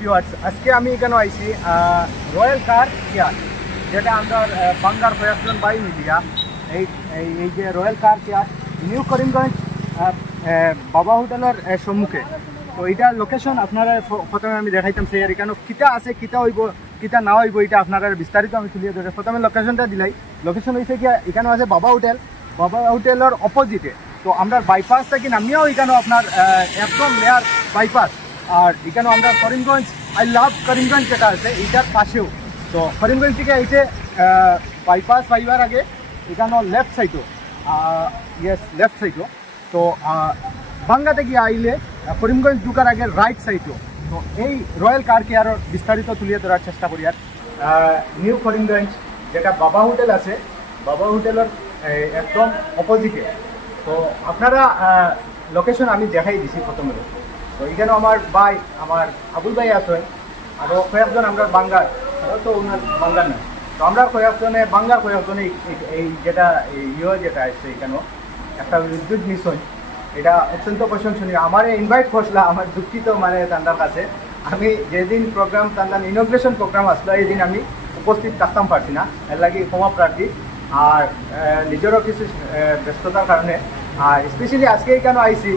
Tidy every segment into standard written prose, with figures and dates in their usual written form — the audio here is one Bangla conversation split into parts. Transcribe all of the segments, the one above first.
ভিউয়ার্স, আজকে আমি এখানে আইছি রয়্যাল কার কেয়ার, যেটা আমরা বাংলার কয়েকজন বাই মিলিয়া এই এই যে রয়্যাল কার কেয়ার নিউ করিমগঞ্জ বাবা হোটেলের সম্মুখে। তো এটার লোকেশন আপনারা প্রথমে আমি দেখাইতাম সেই আর এখানে কিতা আছে, কিতা হইব, কিতা না হইব, এটা আপনারা বিস্তারিত আমি তুলিয়ে ধরে প্রথমে লোকেশনটা দিলাই। লোকেশন হয়েছে কি এখানে আছে বাবা হোটেল, বাবা হোটেলের অপোজিটে। তো আমরা বাইপাস থেকে নামিয়েও এখানে আপনার একদম লেয়ার বাইপাস, আর এখানে আমরা করিমগঞ্জ আই লাভ করিমগঞ্জ যেটা আছে এইটার পাশেও। তো করিমগঞ্জ থেকে এইটে বাইপাস পাইবার আগে এখানে লেফট সাইডও, ইয়েস লেফট সাইডও। তো বাংলা থেকে আইলে করিমগঞ্জ ঢুকার আগে রাইট সাইডও। তো এই রয়্যাল কার কেয়ারের বিস্তারিত তুলিয়ে ধরার চেষ্টা করি। আর নিউ করিমগঞ্জ যেটা বাবা হোটেল আছে, বাবা হোটেলের একদম অপোজিটে। তো আপনারা লোকেশন আমি দেখাই দিছি প্রথমে। তো এখানে আমার ভাই, আমার আবুল ভাই আছেন, আরও কয়েকজন আমরা বাঙ্গাল, তো ওনার বাঙ্গাল না। তো আমরা কয়েকজনে বাঙ্গাল, কয়েকজনে এই যেটা যেটা আছে এখানেও একটা উদ্যোগ নিশ্চয়, এটা অত্যন্ত প্রশংসনীয়। আমার ইনভাইট করছিল, আমার দুঃখিত মানে তান্ডার কাছে। আমি যেদিন প্রোগ্রাম তান্ডার ইনগ্রেশন প্রোগ্রাম আসলো এই দিন আমি উপস্থিত থাকতাম পারছি না, এর লাগে ক্ষমা প্রার্থী। আর নিজেরও কিছু ব্যস্ততার কারণে, আর স্পেশালি আজকে এখানে আইসি।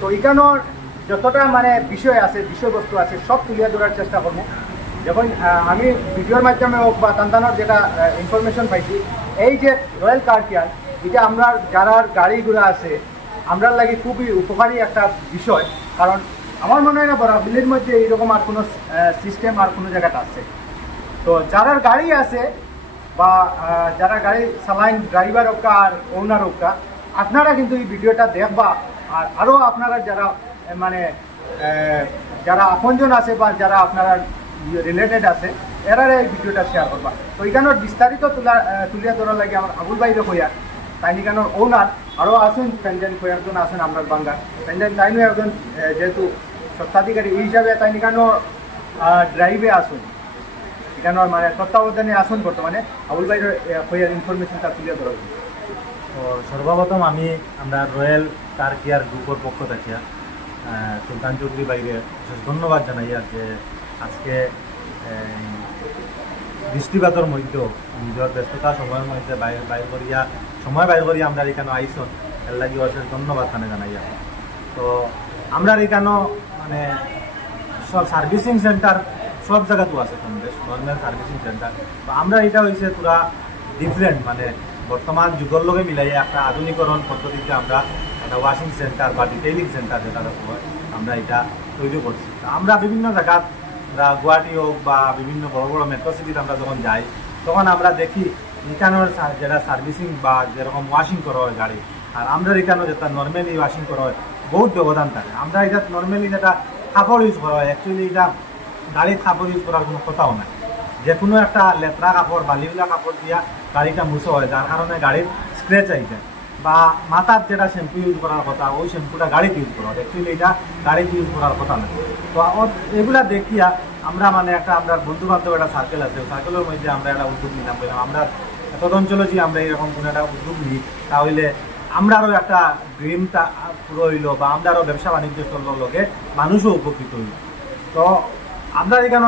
তো এখানোর যতটা মানে বিষয় আছে, বিষয়বস্তু আছে, সব তুলিয়ে ধরার চেষ্টা করবো। যখন আমি ভিডিওর মাধ্যমে হোক বা তান্তানোর যেটা ইনফরমেশন পাইছি, এই যে রয়্যাল কার কেয়ার, এটা আমরা যারা গাড়িগুলো আছে আমরা লাগে খুবই উপকারী একটা বিষয়। কারণ আমার মনে হয় না বরাবলির মধ্যে এইরকম আর কোনো সিস্টেম আর কোনো জায়গাতে আছে। তো যারা গাড়ি আছে বা যারা গাড়ি চালাইন, ড্রাইভার হোক আর ওনার হোক, আপনারা কিন্তু এই ভিডিওটা দেখবা। আর আরও আপনারা যারা মানে যারা আপনজন আছে বা যারা আপনারা রিলেটেড আছে, এরা এই ভিডিওটা শেয়ার করবা। তো এখানোর বিস্তারিত তুলিয়া ধরার লাগে আমার আবুল ভাইরে কইয়ার, তাই এখানোর ওনার আরও আছেন ফ্যান্ডেন কয়েকজন আছেন আমরা বাঙ্গাল ফ্যান্ডেন, তাইনও একজন যেহেতু স্বত্বাধিকারী এই হিসাবে তাই এখানো ড্রাইভে আসুন, এখানোর মানে তত্ত্বাবধানে আসুন বর্তমানে। আবুল ভাইয়ের কইয়ার ইনফরমেশনটা তুলিয়া ধরা। তো সর্বপ্রথম আমরা রয়্যাল কার কেয়ার গ্রুপের পক্ষ থেকে সুলতান চৌধুরী বাইরে বিশেষ ধন্যবাদ জানাই। আর যে আজকে বৃষ্টিপাতের মধ্যেও নিজের ব্যস্ততা সময়ের মধ্যে সময় বাইর করিয়া আমরা এখানে আইসন, এর লাগি অশেষ ধন্যবাদ জানাই। তো আমরা এখানে মানে সব সার্ভিসিং সেন্টার সব জায়গাতেও আছে, কমবেশ নর্মাল সার্ভিসিং সেন্টার। তো আমরা এটা হয়েছে পুরা ডিফারেন্ট, মানে বর্তমান যুগের লগে মিলাই একটা আধুনিকরণ পদ্ধতিতে আমরা একটা ওয়াশিং সেন্টার বা ডিটেইলিং সেন্টার যেটা আমরা এটা তৈরি করছি। আমরা বিভিন্ন জায়গাত গুয়াহাটি হোক বা বিভিন্ন বড় বড় মেট্রো সিটিতে আমরা যখন যাই, তখন আমরা দেখি এখানের যেটা সার্ভিসিং বা যেরকম ওয়াশিং করা হয় গাড়ি, আর আমরা এখানে যেটা নর্মালি ওয়াশিং করা হয় বহুত ব্যবধান থাকে। আমরা এটা নর্মালি যেটা কাপড় ইউজ করা হয়, অ্যাকচুয়ালি এটা গাড়ির কাপড় ইউজ করার কোনো কথাও নাই। যে কোনো একটা লেতরা কাপড়, বালিউলা কাপড় দিয়া গাড়িটা মুছো হয়, যার কারণে গাড়ির স্ক্র্যাচ আই যায়। বা মাথার যেটা শ্যাম্পু ইউজ করার কথা, ওই শ্যাম্পুটা গাড়িতে ইউজ করা হয়, অ্যাকচুয়ালি এটা গাড়িতে ইউজ করার কথা না। তো এগুলা দেখিয়া আমরা মানে একটা আমরা বন্ধু বান্ধব একটা সার্কেল আছে, সার্কেলের মধ্যে আমরা একটা উদ্যোগ নিলাম, বললাম আমরা এত অঞ্চলে যে আমরা এরকম কোনো একটা উদ্যোগ নিই, তাহলে আমরা আরও একটা ড্রিমটা পুরো হইলো বা আমরা আরও ব্যবসা বাণিজ্য চলবার লগে মানুষও উপকৃত হইল। তো আমরা এখানে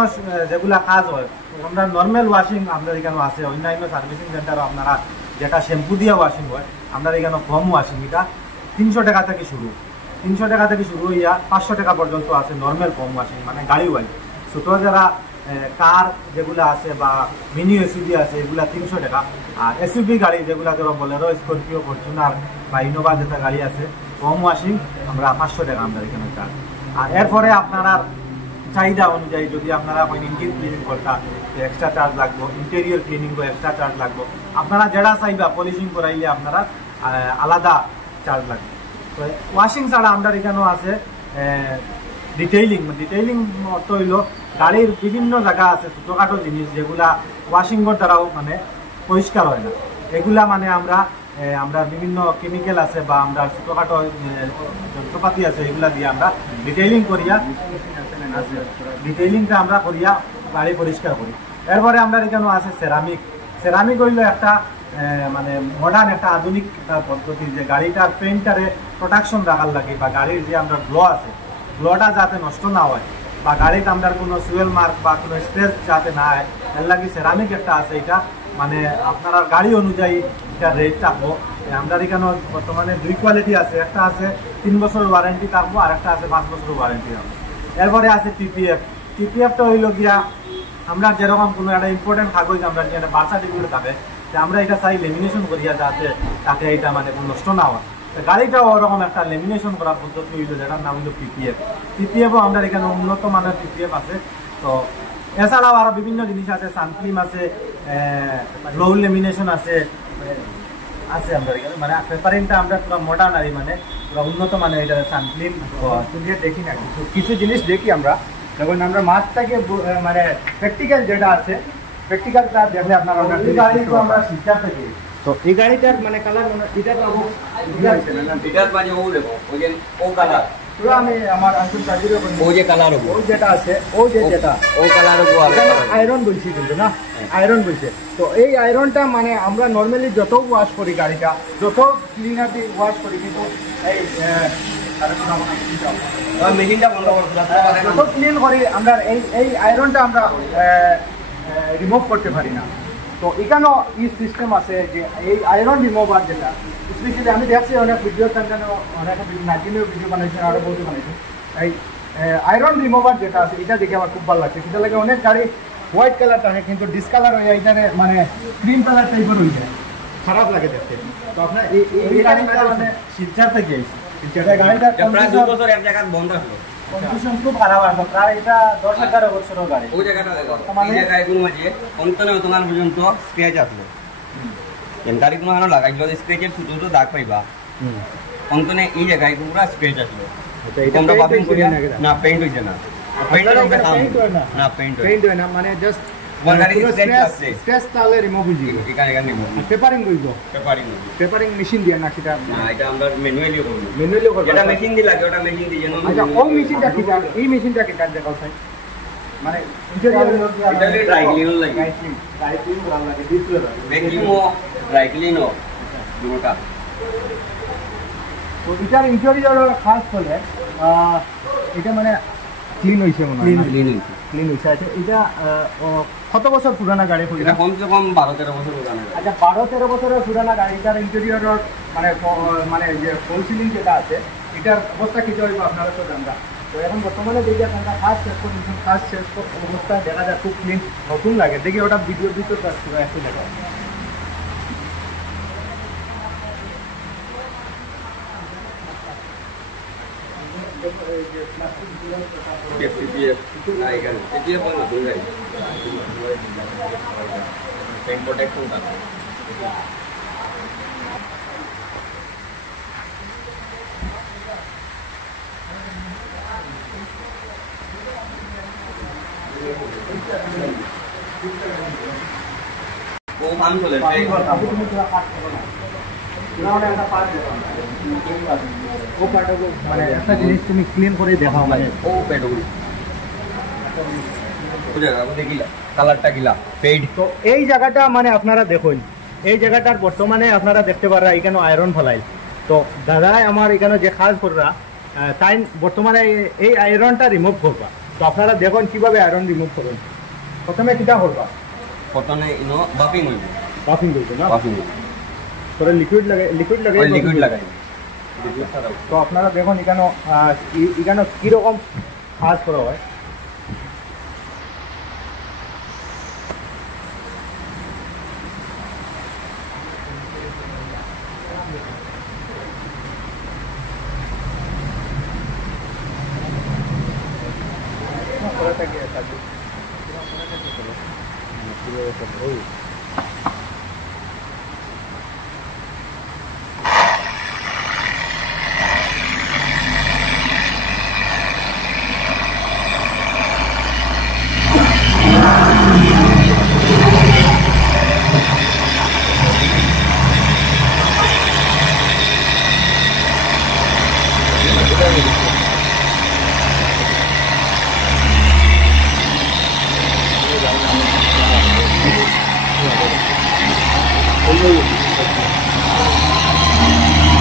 যেগুলা কাজ হয়, আমরা নর্মাল ওয়াশিং আমরা এখানে আছে, অন্যান্য সার্ভিসিং সেন্টারও আপনারা যেটা শ্যাম্পু দিয়ে ওয়াশিং হয়, আমরা এখানে কম ওয়াশিং, এটা 300 টাকা থেকে শুরু, 300 টাকা থেকে শুরু হইয়া 500 টাকা পর্যন্ত আছে নর্মাল কম ওয়াশিং, মানে গাড়ি ওয়াইজ। ছোটো যারা কার যেগুলো আছে বা মিনি এসইউভি আছে, এগুলা 300 টাকা। আর এসইউভি গাড়ি যেগুলো ধরো বোলেরো, স্করপিও, ফরচুনার বা ইনোভা যেটা গাড়ি আছে, কম ওয়াশিং আমরা 500 টাকা আমরা এখানে চার্জ। আর এরপরে আপনারা চাহিদা অনুযায়ী যদি আপনারা ইঞ্জিন ক্লিনিং করতা এক্সট্রা চার্জ লাগবে, ইন্টেরিয়র ক্লিনিং এক্সট্রা চার্জ লাগবে, আপনারা যেটা চাইবা পলিশিং করাইলে আপনারা আলাদা চার্জ লাগবে। তো ওয়াশিং ছাড়া আমরা এখানেও আছে ডিটেইলিং। ডিটেইলিং অর্থ হইল গাড়ির বিভিন্ন জায়গা আছে ছোটোখাটো জিনিস যেগুলা ওয়াশিংয়ের দ্বারাও মানে পরিষ্কার হয় না, এগুলা মানে আমরা বিভিন্ন কেমিক্যাল আছে বা আমরা ছোটোখাটো যন্ত্রপাতি আছে, এগুলা দিয়ে আমরা ডিটেইলিংটা আমরা করিয়া গাড়ি পরিষ্কার করি। এরপরে আমরা এখানে আছে সেরামিক। সেরামিক হইল একটা মানে মডার্ন একটা আধুনিক পদ্ধতি, যে গাড়িটার পেইন্টারে প্রোটেকশন রাখার লাগে বা গাড়ির যে আমরা গ্লো আছে, গ্লোটা যাতে নষ্ট না হয় বা গাড়িতে আমরা কোনো সুয়েল মার্ক বা কোনো স্ক্র্যাচ যাতে না হয় এর লাগি সেরামিক একটা আছে, এটা মানে আপনারা গাড়ি অনুযায়ী এটা রেট থাকবো। আমরা এখানে বর্তমানে 2 কোয়ালিটি আছে, একটা আছে 3 বছরের ওয়ারেন্টি থাকবো আর একটা আছে 5 বছরের ওয়ারেন্টি থাকবো। এরপরে আছে টিপিএফ। টিপিএফটা হইল গিয়া আমরা যেরকম কোনো একটা ইম্পর্টেন্ট কাগজ আমরা যে বার্থ সার্টিফিকেট থাকে যে আমরা এটা চাই লেমিনেশন করিয়া যাতে তাকে এটা মানে নষ্ট না হয়, গাড়িটাও ওরকম একটা লেমিনেশন করার পদ্ধতি হইল যেটার নাম হইল পিপিএফ। পিপিএফও আমরা এখানে উন্নত মানের পিপিএফ আছে। তো এছাড়াও আরো বিভিন্ন জিনিস আছে, সানফিল্ম আছে, রোল লেমিনেশন আছে আছে আমরা এখানে, মানে পেপারিংটা আমরা পুরো মডার্ন আর মানে পুরো উন্নত মানের এটা সানফিল্ম। দেখি না কিছু জিনিস দেখি আমরা, যখন আমরা মাছটাকে মানে প্র্যাকটিক্যাল যেটা আছে প্র্যাকটিক্যালটা দেখলে আপনারা গাড়ি তো আমরা শিক্ষা থেকে তো এই গাড়িটার মানে কালার মনে এটা তো এটার মাঝে ও দেখো ওই যে ও কালার পুরো আমি আমার আঙ্কুল কাজিরও ও যে কালার হবো ও যেটা আছে ও যেটা ও কালার হবো আয়রন বলছি কিন্তু না, আয়রন বলছে। তো এই আয়রনটা মানে আমরা নর্মালি যত ওয়াশ করি গাড়িটা, যত ক্লিনার দিয়ে ওয়াশ করি, কিন্তু এই মেশিনটা বন্ধ করছিলাম যত ক্লিন করি আমরা এই আয়রনটা আমরা রিমুভ করতে পারি না। তো এখানেও এই সিস্টেম আছে যে এই আয়রন রিমুভার যেটা স্পেশালি আমি দেখছি অনেক ভিডিও অনেক নাজিমেও ভিডিও বানাইছেন, আরও বহুত বানাইছেন। এই আয়রন রিমুভার যেটা আছে এটা দেখে আমার খুব ভালো লাগছে। সেটা লাগে অনেক গাড়ি হোয়াইট কালার থাকে কিন্তু ডিসকালার হয়ে যায়, এখানে মানে ক্রিম কালার টাইপের হয়ে যায়, খারাপ লাগে দেখতে। তো আপনার এই গাড়িটা মানে শিক্ষা থেকে যেটা গাড়িটা প্রায় 2 বছর এক জায়গায় বন্ধ আসলো, কন্ডিশন খুব খারাপ আছে, প্রায় এটা 10-11 বছরের গাড়ি। ওই জায়গাটা দেখো এই জায়গায় কোনো মাঝে অন্তনে তোমার পর্যন্ত স্ক্র্যাচ আসলো, গাড়ি কোনো হানো লাগাইলো স্ক্র্যাচের ছোট ছোট দাগ পাইবা অন্তনে এই জায়গায় পুরো স্ক্র্যাচ আসলো। তোমরা পাপিং করি না, পেইন্ট হইছে না, পেইন্ট না পেইন্ট হয় না, মানে জাস্ট স্ক্র্যাচ তাহলে রিমুভ হয়ে যাবে। এখানে নিব পেপারিং কইব, পেপারিং মেশিন দিয়ে না সেটা না, এটা আমরা ম্যানুয়ালি করব, ম্যানুয়ালি করব। এটা মেশিন দিয়ে লাগে, ওটা মেশিন দিয়ে জানো। আচ্ছা ওই মেশিনটা কি কাজ, এই মেশিনটা কি কাজ দেখাও ভাই? মানে এটা ড্রাই ক্লিন লাগে, ড্রাই ক্লিন করা লাগে, ডিসপ্লে লাগে, ভ্যাকুয়াম ও ড্রাই ক্লিন ও দুটোটা। তো এটার ইন্টেরিয়র খাস হলে এটা মানে ক্লিন হইছে মনে হয়, ক্লিন হইছে। আচ্ছা এটা কত বছর পুরানা গাড়ি? এটা কমসে কম 12-13 বছর পুরানা গাড়ি। আচ্ছা 12-13 বছরের পুরানা গাড়িটার ইন্টেরিয়র মানে মানে যে ফল সিলিং যেটা আছে এটার অবস্থা কি হইব আপনারা তো জানবা। তো এখন বর্তমানে দেখি আপনারা ফার্স্ট শেষ অবস্থা দেখা যায় খুব ক্লিন, নতুন লাগে। দেখি ওটা ভিডিওর ভিতর একটু দেখা। ও ফান চলে মানে একটা জিনিস তুমি ক্লিন করে দেখাও, মানে ও পেটগুলো দেখিলা কালারটা গিলা পেইড। তো এই জায়গাটা মানে আপনারা দেখুন, এই জায়গাটার বর্তমানে আপনারা দেখতে পারা এখানে আয়রন ফেলাই। তো দাদাই আমার এখানে যে কাজ কররা তাই বর্তমানে এই আয়রনটা রিমুভ করবা। তো আপনারা দেখুন কিভাবে আয়রন রিমুভ করবেন। প্রথমে কিটা করবা, প্রথমে ইনো বাফিং হইব, বাফিং করবে না, বাফিং পরে লিকুইড লাগাই লিকুইড লাগাই। তো আপনারা দেখুন এখানে এখানে কিরকম কাজ করা হয়।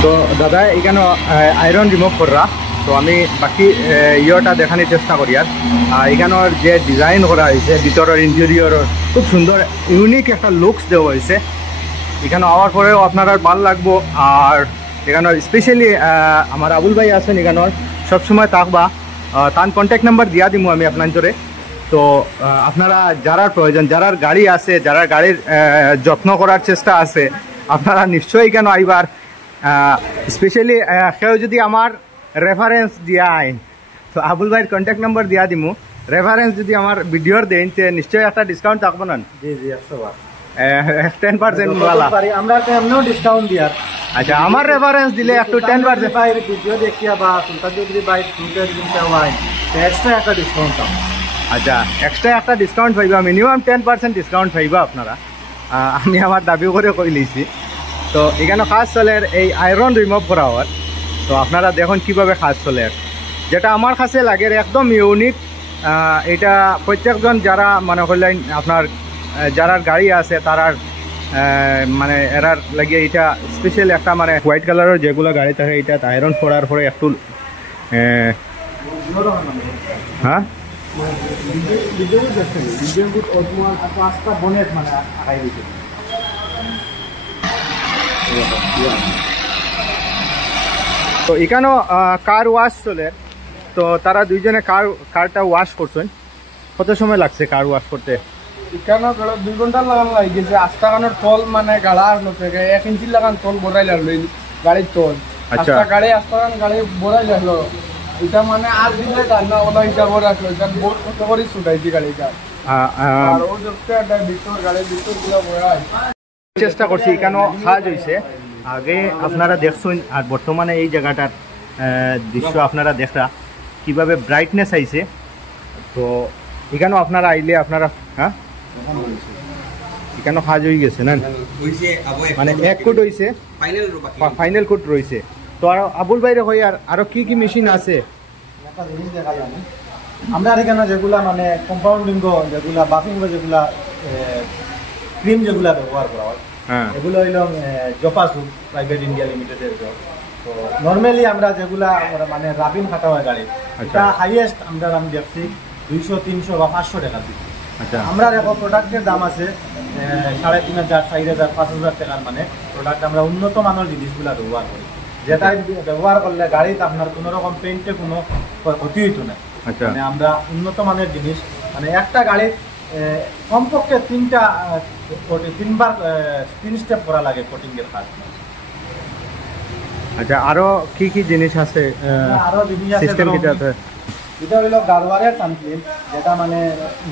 তো দাদা এখানে আয়রন রিমুভ করা তো আমি বাকি ইয়েটা দেখানোর চেষ্টা করি। আর এখানের যে ডিজাইন করা হয়েছে ভিতরের ইন্টেরিয়র খুব সুন্দর ইউনিক একটা লুকস দেওয়া হয়েছে। এখানে আওয়ার পরেও আপনারা ভালো লাগবো। আর এখানের স্পেশালি আমার আবুল ভাই আছেন এখানের সবসময় থাকবা, তার কন্ট্যাক্ট নাম্বার দিয়া দিব আমি আপনার। তো আপনারা যারা প্রয়োজন, যারা গাড়ি আছে, যারা গাড়ির যত্ন করার চেষ্টা আছে, আপনারা নিশ্চয়ই কেন আইবার। স্পেশালি কেউ যদি আমার রেফারেন্স দিয়া আইন, তো আবুল ভাইয়ের কন্ট্যাক্ট নাম্বার দিয়া দিমু। রেফারেন্স যদি আমার ভিডিওর দেন তে নিশ্চয়ই একটা ডিসকাউন্ট থাকবো না? জি জি 100 10% वाला আমরা এমনও ডিসকাউন্ট দিয়ার। আচ্ছা, আমার রেফারেন্স দিলে একটু 10% বাইরে ভিডিও দেখিয়া বা সুলতান চৌধুরী বাইক টুইটার দিনটা হয় এক্সট্রা একটা ডিসকাউন্ট পাবো। আচ্ছা, এক্সট্রা একটা ডিসকাউন্ট পাইবা, মিনিমাম 10% ডিসকাউন্ট পাইবা আপনারা। আমি আমার দাবি করে কই লইছি। তো এখানে কাজ চলে এই আয়রন রিমুভ করা হওয়ার। তো আপনারা দেখুন কিভাবে কাজ চলে, যেটা আমার কাছে লাগে একদম ইউনিক। এটা প্রত্যেকজন যারা মনে করলেন আপনার যারা গাড়ি আছে তারার মানে এরার লাগে এটা স্পেশাল একটা মানে হোয়াইট কালারের যেগুলো গাড়ি থাকে এটা আয়রন করার পরে একটু হ্যাঁ তো এখানেও কার ওয়াশ চলে। তো তারা দুইজনে কারটা ওয়াশ করছেন। কত সময় লাগছে কার ওয়াশ করতে? এখানে 2 ঘন্টা লাগান লাগছে। আস্তাখানোর তল মানে গাড়া আসলো থেকে 1 ইঞ্চি লাগান তল বড়াই লাগলো গাড়ির তল। আচ্ছা, গাড়ি আস্তাখান গাড়ি বড়াই লাগলো। এটা মানে আর দিলে রান্না ওলা হিসাব আসলো। এটা বহুত কত করে ছুটাইছি গাড়িটা। আর ও দেখতে একটা ভিতর গাড়ির ভিতর গুলো বড়াই চেষ্টা করছি। এখানেও কাজ হয়েছে আগে আপনারা দেখছেন। আর বর্তমানে এই জায়গাটার দৃশ্য আপনারা দেখা কিভাবে ব্রাইটনেস আইছে। তো এখানেও আপনারা আইলে আপনারা হ্যাঁ এখানেও কাজ হয়ে গেছে না, মানে 1 কোট হয়েছে, ফাইনাল কোট রয়েছে। তো আর আবুল ভাইরে হয় আর আরো কি কি মেশিন আছে? একটা জিনিস দেখালাম আমরা এখানে যেগুলা মানে কম্পাউন্ডিং যেগুলা বাফিং যেগুলা ক্রিম যেগুলা ব্যবহার করা হয় এগুলো হইল জপাসু প্রাইভেট ইন্ডিয়া লিমিটেডের জব। তো নর্মালি আমরা যেগুলা মানে রাবিন খাটা হয় গাড়ি, এটা হাইয়েস্ট আমরা আমি দেখছি 200, 300 বা 500 টাকা দিচ্ছি। আচ্ছা, আমরা দেখো প্রোডাক্টের দাম আছে 3500, 4000, 5000 টাকার মানে প্রোডাক্ট। আমরা উন্নত মানের জিনিসগুলা ব্যবহার করি, যেটা ব্যবহার করলে গাড়িতে আপনার কোনো রকম পেন্টে কোনো ক্ষতি হইতো না। আচ্ছা, মানে আমরা উন্নত মানের জিনিস মানে একটা গাড়ির কমপক্ষে 3 স্টেপ করা লাগে কোটিং এর কাজ। আচ্ছা, আরো কি কি জিনিস আছে? আরো জিনিস আছে, সিস্টেম কি আছে? এটা হইল গারওয়ারের সানফিল্ম, যেটা মানে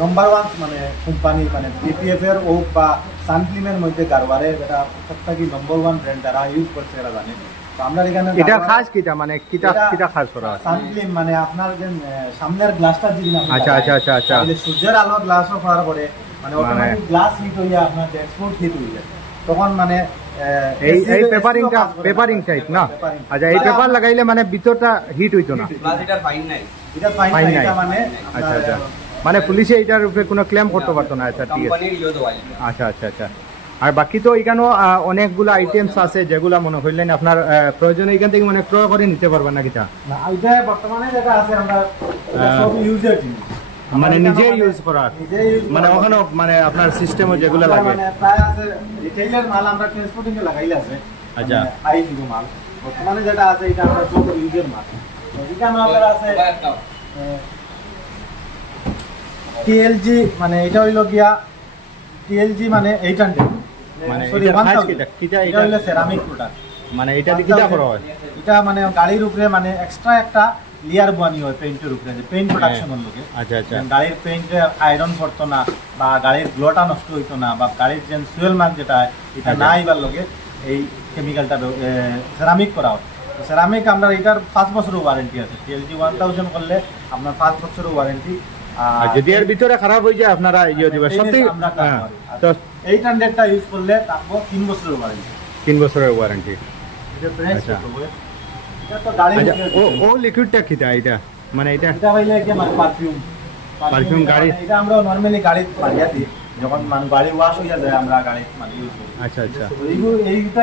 নম্বর 1 মানে কোম্পানি মানে বিপিএফ এর হোক বা সানফিল্মের মধ্যে গারওয়ারের এটা সবথেকে নম্বর 1 ব্র্যান্ড যারা ইউজ করছে এরা জানে। তো আমরা এখানে এটা খাস কিটা মানে কিটা খাস করা হয়? সানফিল্ম মানে আপনার যে সামনের গ্লাসটা দিবেন আপনি। আচ্ছা আচ্ছা আচ্ছা আচ্ছা, সূর্যের আলো গ্লাসও পাওয়ার পরে মানে অটোমেটিক গ্লাস হিট হইয়া আপনার ড্যাশবোর্ড হিট হয়ে যায়। তখন মানে এই পেপারিং টাইপ না? আচ্ছা, এই পেপার লাগাইলে মানে ভিতরটা হিট হইতো না? এটা ফাইন নাই, এটা ফাইন নাই, এটা মানে আচ্ছা আচ্ছা, মানে পুলিশে এটার উপরে কোনো ক্লেম করতে পারতো না? আচ্ছা, ঠিক আছে। কোম্পানির ইয়ে দেওয়া আচ্ছা আচ্ছা আচ্ছা। আর বাকি তো এখানেও অনেকগুলো আইটেমস আছে যেগুলো মনে করলেন আপনার প্রয়োজনে এখান থেকে মানে ক্রয় করে নিতে পারবেন না কিটা? না, এটা বর্তমানে যেটা আছে আমরা সব ইউজার জিনিস মানে নিজে ইউজ করার, মানে ওখানে মানে আপনার সিস্টেমও যেগুলো লাগে মানে প্রায় আছে রিটেইলার মাল আমরা ট্রান্সপোর্টিং এ লাগাইলে আছে। আচ্ছা, হাই লিগো মাল বর্তমানে যেটা আছে এটা আমরা সব ইউজার মাল। তো এটা আমাদের আছে টিএলজি, মানে এটা হইল গিয়া টিএলজি মানে 800, মানে সরি এটা খাস 1000। কিটা এটা হইল সেরামিক প্রোডাক্ট, মানে এটা দিয়ে কিটা করা হয়? এটা মানে গাড়ির উপরে মানে এক্সট্রা একটা লেয়ার বানি হয় পেইন্টের উপরে, যে পেইন্ট প্রোডাকশনের লোকে। আচ্ছা আচ্ছা, গাড়ির পেইন্টে আয়রন করতো না বা গাড়ির গ্লোটা নষ্ট হইতো না বা গাড়ির যে সুয়েল মার্ক যেটা এটা না আইবার লোকে এই কেমিক্যালটা সেরামিক করা হয়। তো সেরামিক আমরা এটার 5 বছরের ওয়ারেন্টি আছে। টিএলজি 1000 করলে আপনার 5 বছরের ওয়ারেন্টি। আর যদি এর ভিতরে খারাপ হয়ে যায় আপনারা ইয়ে দিবেন সত্যি? তো 800টা ইউজ করলে তারপর 3 বছরের ওয়ারেন্টি। 3 বছরের ওয়ারেন্টি। এটা প্রাইস আচ্ছা। কত হবে? এটা তো গাড়ি ও লিকুইডটা কিটা এটা? মানে এটা হইলে কি মানে পারফিউম গাড়ি, এটা আমরা নরমালি গাড়ি মারিয়া দিই যখন মানে গাড়ি ওয়াশ হইয়া যায় আমরা গাড়ি মানে ইউজ করি। আচ্ছা আচ্ছা,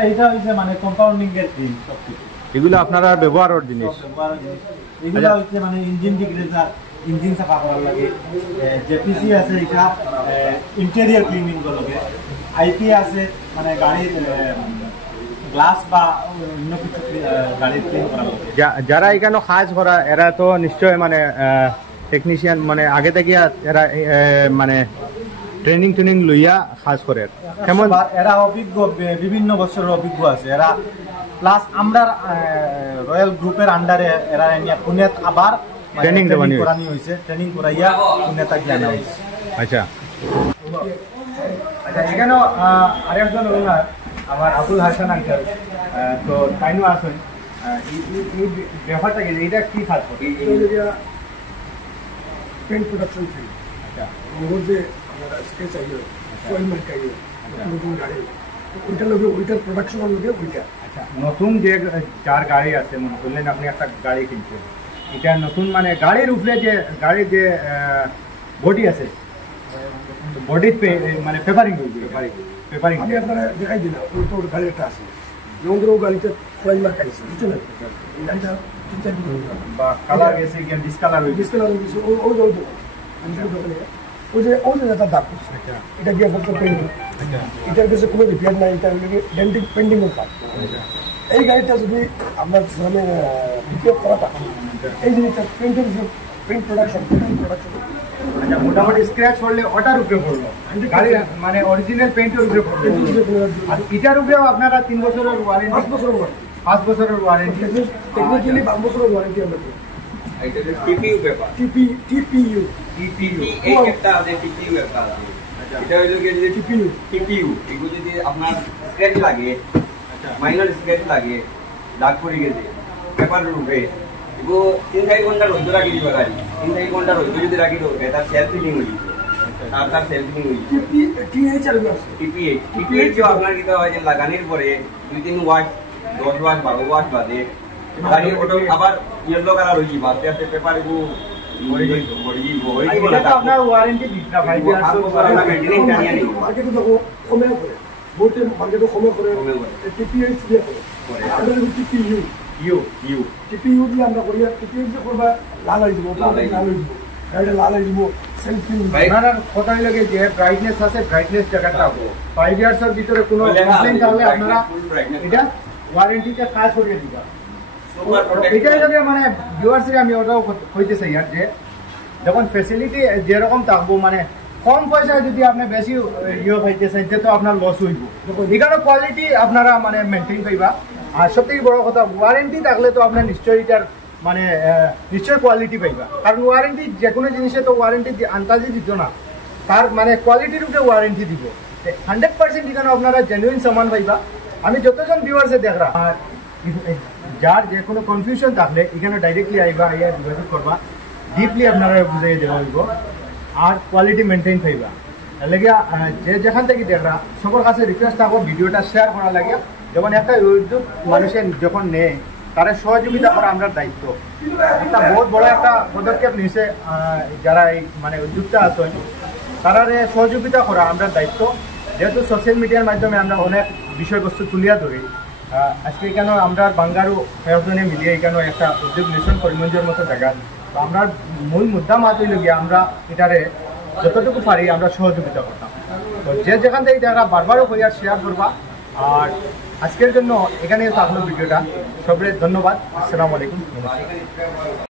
এইটা হইছে মানে কম্পাউন্ডিং এর ক্রিম সবকিছু। এগুলো আপনারা ব্যবহারের জিনিস। এগুলো হচ্ছে মানে ইঞ্জিন ডিগ্রেজার, ইঞ্জিন সাফা করার লাগে, জেপিসি আছে এটা ইন্টেরিয়র ক্লিনিং করবে, আইপি আছে মানে গাড়ির গ্লাস বা অন্য কিছু গাড়ির ক্লিন করা লাগে। যারা এখানে কাজ করা এরা তো নিশ্চয় মানে টেকনিশিয়ান, মানে আগে থেকে এরা মানে ট্রেনিং লইয়া কাজ করে। কেমন এরা অভিজ্ঞ, বিভিন্ন বছরের অভিজ্ঞ আছে এরা। প্লাস আমরা রয়্যাল গ্রুপের আন্ডারে এরা পুনেত আবার ট্রেনিং করানি হয়েছে, ট্রেনিং করাইয়া পুনেতা গিয়ে আনা হয়েছে। আচ্ছা আচ্ছা, এখানেও আরেকজন ওনার আমার আবুল হাসান আঙ্কেল, তো তাইনও আসুন। এই ব্যাপারটা কি, এইটা কি কাজ করে? पेंट प्रोडक्शन थी। আচ্ছা वो जो हमारा स्केच चाहिए सॉइल मार्क चाहिए नতুন গাড়ি ওইটা লগে ওইটার প্রোডাকশন লগে ওইটা। আচ্ছা, নতুন যে যার গাড়ি আছে, মনে করলেন আপনি একটা গাড়ি কিনছেন, এটা নতুন মানে গাড়ির উপরে যে গাড়ির যে বডি আছে, বডি মানে পেপারিং পেপারিং আমি আপনারা দেখাই দিলাম ওই তো ওর গাড়ি একটা আছে যেমন ও গাড়িতে সয়েল মার্ক আইছে বুঝছেন না এই গাড়িটা ঠিক আছে বা কালার গেছে কি ডিসকালার হয়ে গেছে, ডিসকালার হয়ে গেছে ওই ওই আমি শুধু দোকানে ওই যে একটা দাগ করছে এটা গিয়ে বলতে পেন্ট এটার কাছে কোনো রিপেয়ার নাই, এটা ডেন্টিং পেন্টিং এর কাজ। এই গাড়িটা যদি আপনার মানে বিক্রয় করা থাকে এই জিনিসটা পেন্টের যে পেন্ট প্রোডাকশন আচ্ছা মোটামুটি স্ক্র্যাচ করলে ওটার উপরে পড়লো, গাড়ি মানে অরিজিনাল পেইন্টের উপরে পড়লো। আর এটার উপরেও আপনারা 3 বছরের ওয়ারেন্টি, 5 বছরের ওয়ারেন্টি, 5 বছরের ওয়ারেন্টি, টেকনিক্যালি 5 বছরের ওয়ারেন্টি আমরা দিই। এটা টিপিইউ পেপার, টিপিইউ এই একটা আছে টিপিইউ একটা আছে। এটা হইলো কি যে টিপিইউ এগুলো যদি আপনার স্ক্র্যাচ লাগে, মাইনর স্ক্র্যাচ লাগে, দাগ পড়ে গেছে পেপারের উপরে, এগুলো 3-4 ঘন্টা রোদ রাখি দিবে গাড়ি, 3-4 ঘন্টা রোদ যদি রাখি দেবে তার সেলফ ফিলিং হয়ে যাবে, তার সেলফ ফিলিং হয়ে যাবে। টিপিএইচ চালু আছে। টিপিএইচ আপনার কি হয় যে লাগানোর পরে 2-3 ওয়াট 10 ওয়াট 12 ওয়াট বাদে গাড়ি অটো আবার ইয়েলো কালার হয়ে যাবে, আস্তে আস্তে পেপার এগুলো এটা তো আপনার ওয়ারেন্টি দিতে 5 ইয়ার্স মেইনটেনেন্স জানিয়ে নেই। মার্কেটে দেখো কমে করে বহুতে মার্কেটে কমে করে টিপিএইচ দিয়ে করে আমরা টিপিইউ টিপিইউ দিয়ে আমরা করি। টিপিইউ দিয়ে করবা লাল হয়ে যাবো, লাল হয়ে যাবো, গাড়িটা লাল হয়ে যাবো, সেলফি আপনারা কথা লাগে যে ব্রাইটনেস আছে, ব্রাইটনেস জায়গাটা 5 ইয়ার্সের ভিতরে কোনো কমপ্লেইন তাহলে আপনারা এটা ওয়ারেন্টিতে কাজ করিয়ে দিবা। এটাই লাগে মানে ভিউয়ার্সকে আমি ওটাও কইতে চাই আর যে যখন ফ্যাসিলিটি যেরকম থাকবো, মানে কম পয়সায় যদি আপনি বেশি ইয়ে পাইতে চাই তো আপনার লস হইব। এখানে কোয়ালিটি আপনারা মানে মেনটেন পাইবা। আর সবথেকে বড় কথা ওয়ারেন্টি থাকলে তো আপনার নিশ্চয়ই এটার মানে নিশ্চয় কোয়ালিটি পাইবা, কারণ ওয়ারেন্টি যে কোনো জিনিসে তো ওয়ারেন্টি আন্দাজে দিত না, তার মানে কোয়ালিটির উপরে ওয়ারেন্টি দিব। 100% এখানে আপনারা জেনুইন সামান পাইবা। আমি যতজন ভিউয়ার্সে দেখরা, আর যার যে কোনো কনফিউশন থাকলে এখানে ডাইরেক্টলি আইবা, আইয়া যোগাযোগ করবা, ডিপলি আপনারা বুঝাই দেওয়া হইব আর কোয়ালিটি মেনটেন পাইবা। লাগে যে যেখান থেকে দেখরা সবার কাছে রিকোয়েস্ট থাকবো ভিডিওটা শেয়ার করা লাগে। যখন একটা উদ্যোগ মানুষের যখন নেয় তারা সহযোগিতা করা আমরা দায়িত্ব। একটা বহুত বড় একটা পদক্ষেপ নিয়েছে যারা এই মানে উদ্যোগটা আছেন, তারা সহযোগিতা করা আমরা দায়িত্ব। যেহেতু সোশ্যাল মিডিয়ার মাধ্যমে আমরা অনেক বিষয়বস্তু তুলিয়া ধরি, আজকে এখানে আমরা বাঙ্গারু কয়েকজনে মিলিয়ে এখানে একটা উদ্যোগ নিয়েছেন করিমগঞ্জের মতো জায়গা। তো আমরা মূল মুদ্রা মাত্র গিয়ে আমরা এটারে যতটুকু পারি আমরা সহযোগিতা করতাম। তো যে যেখান থেকে তারা বারবারও হইয়া শেয়ার করবা। আর আজকের জন্য এখানে থাকলো ভিডিওটা। সবাই ধন্যবাদ। আসসালামু আলাইকুম, নমস্কার।